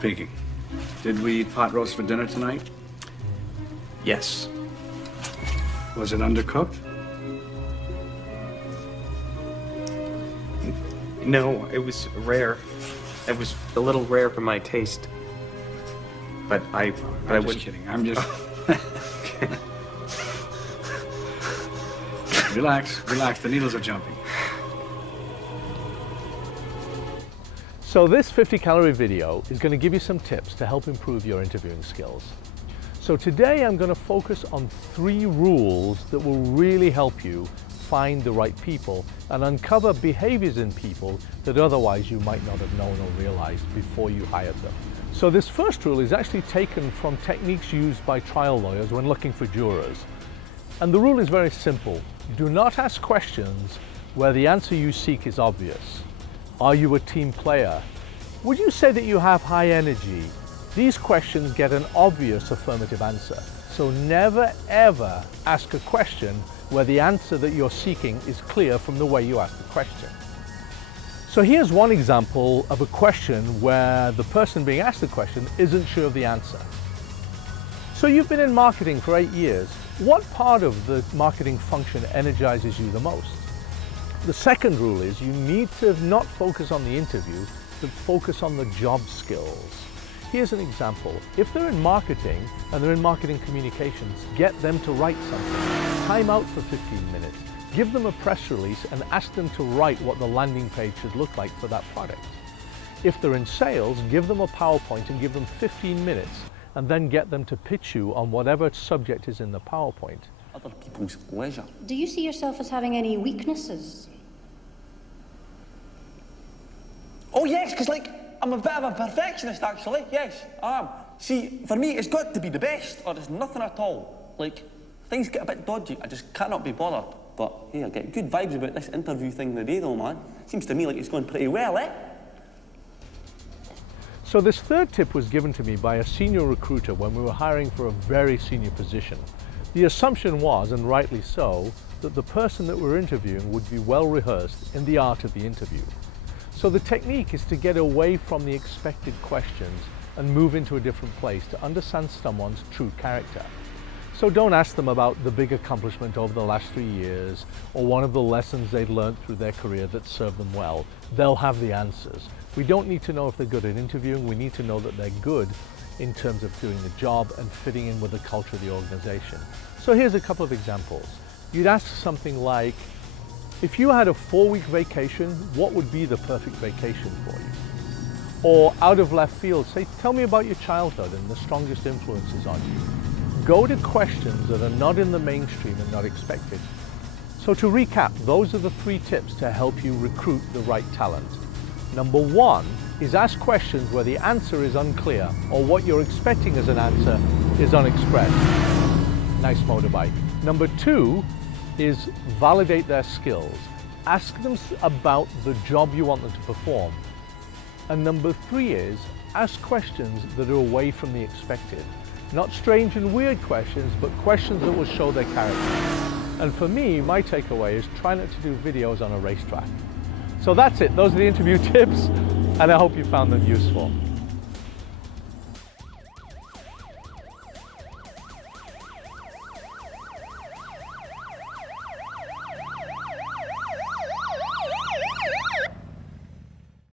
peeking. Did we eat pot roast for dinner tonight? Yes. Was it undercooked? No, it was rare. It was a little rare for my taste. But I just kidding. I'm just... Relax, relax. The needles are jumping. So this 50-calorie video is going to give you some tips to help improve your interviewing skills. So today I'm going to focus on 3 rules that will really help you find the right people and uncover behaviors in people that otherwise you might not have known or realized before you hired them. So this first rule is actually taken from techniques used by trial lawyers when looking for jurors. And the rule is very simple. Do not ask questions where the answer you seek is obvious. Are you a team player? Would you say that you have high energy? These questions get an obvious affirmative answer. So never ever ask a question where the answer that you're seeking is clear from the way you ask the question. So here's one example of a question where the person being asked the question isn't sure of the answer. So you've been in marketing for 8 years. What part of the marketing function energizes you the most? The second rule is you need to not focus on the interview, but focus on the job skills. Here's an example. If they're in marketing and they're in marketing communications, get them to write something. Time out for 15 minutes. Give them a press release and ask them to write what the landing page should look like for that product. If they're in sales, give them a PowerPoint and give them 15 minutes and then get them to pitch you on whatever subject is in the PowerPoint. Other people's leisure. Do you see yourself as having any weaknesses? Oh yes, because like, I'm a bit of a perfectionist actually, yes, I am. See, for me, it's got to be the best, or there's nothing at all. Like, things get a bit dodgy, I just cannot be bothered. But, hey, I get good vibes about this interview thing today though, man. Seems to me like it's going pretty well, eh? So this third tip was given to me by a senior recruiter when we were hiring for a very senior position. The assumption was, and rightly so, that the person that we're interviewing would be well rehearsed in the art of the interview. So the technique is to get away from the expected questions and move into a different place to understand someone's true character. So don't ask them about the big accomplishment over the last 3 years or one of the lessons they've learned through their career that served them well. They'll have the answers. We don't need to know if they're good at interviewing, we need to know that they're good in terms of doing the job and fitting in with the culture of the organization. So here's a couple of examples. You'd ask something like, if you had a 4-week vacation, what would be the perfect vacation for you? Or out of left field, say, tell me about your childhood and the strongest influences on you. Go to questions that are not in the mainstream and not expected. So to recap, those are the 3 tips to help you recruit the right talent. Number 1 is ask questions where the answer is unclear or what you're expecting as an answer is unexpressed. Nice motorbike. Number 2 is validate their skills. Ask them about the job you want them to perform. And number 3 is ask questions that are away from the expected. Not strange and weird questions, but questions that will show their character. And for me, my takeaway is try not to do videos on a racetrack. So that's it. Those are the interview tips, and I hope you found them useful.